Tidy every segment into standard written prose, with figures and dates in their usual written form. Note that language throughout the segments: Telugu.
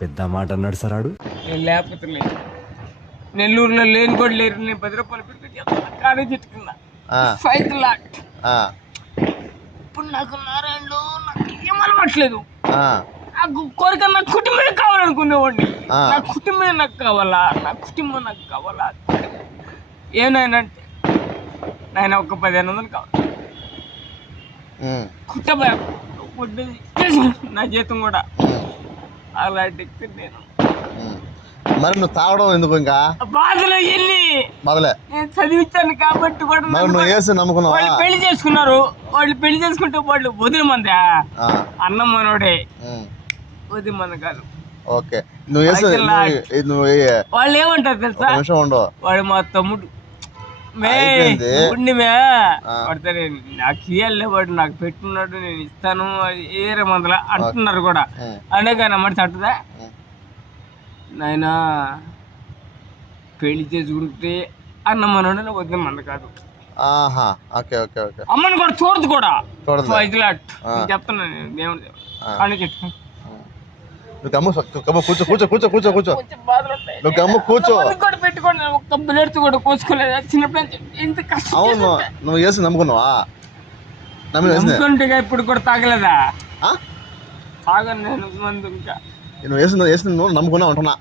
పెద్ద మాట అన్నాడు సరాడు. నేను లేకపోతే లేదు, నెల్లూరులో లేని కూడా లేరు. నేను 10 రూపాయలు పెట్టి కానీ చెట్టుకున్నా 5 లాక్. ఇప్పుడు నాకు నారాయణలో నాకు ఏం అలవాట్లేదు. నాకు కోరిక నా కుటుంబమే కావాలనుకునేవాడిని. నా కుటుంబమే నాకు కావాలా, నా కుటుంబం నాకు కావాలా. ఏనాయనంటే నాయన ఒక 1500 కావాలి. కుటుంబం నా జీతం కూడా అలాంటి నేను. మరి నువ్వు తాగడం ఎందుకు? ఇంకా బాధలు ఎన్ని మొదలే నేను చదివించాను కాబట్టి కూడా నమ్ముకున్నావు. వాళ్ళు పెళ్లి చేసుకున్నారు. వాళ్ళు పెళ్లి చేసుకుంటే వాళ్ళు వదిలి మందా అన్నం మనోడే వదిలి మంది కాదు. ఓకే నువ్వు వాళ్ళు ఏమంటారు తెలుసా, వాడు మా తమ్ముడు పడతారు, నాకు ఇయ్యాలే వాడు నాకు పెట్టున్నాడు నేను ఇస్తాను ఏరే మందల అంటున్నారు కూడా. అనేగా నమ్మడి తట్టుదా నాయన పెళ్లి చేసుకుంటే అన్న మనోడు వద్దు మంద కాదు. అమ్మని కూడా చూడదు కూడా 5 లాక్ చెప్తున్నా నేను దేవుడు అని చెప్తాను. కూర్చో కూర్చో కూర్చో కూర్చో కూర్చో నువ్వు కూర్చో కూడా పెట్టుకోండి. ఒక్క బ్లేడ్ కూడా కోసుకోలేదు చిన్నప్పుడు. ఎంత కష్టం. అవును నువ్వు వేసి నమ్ముకున్నావా? నమ్ముకుంటే ఇప్పుడు కూడా తాగలేదా? తాగను నేను మందు. ఇంకా నువ్వు వేసి నువ్వు నమ్ముకున్నావు అంటున్నా.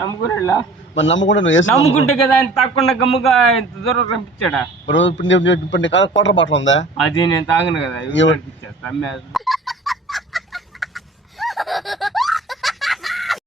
నమ్ముకున్నా మరి నమ్ముకుంటే నువ్వు వేసి నమ్ముకుంటే కదా ఆయన తాకుండా గమ్ముగా ఇంత దూరం పంపించాడా? ఇప్పుడు నీ క్వార్టర్ బాటిల్ ఉందా? అది నేను తాగను కదా. పంపించేస్తా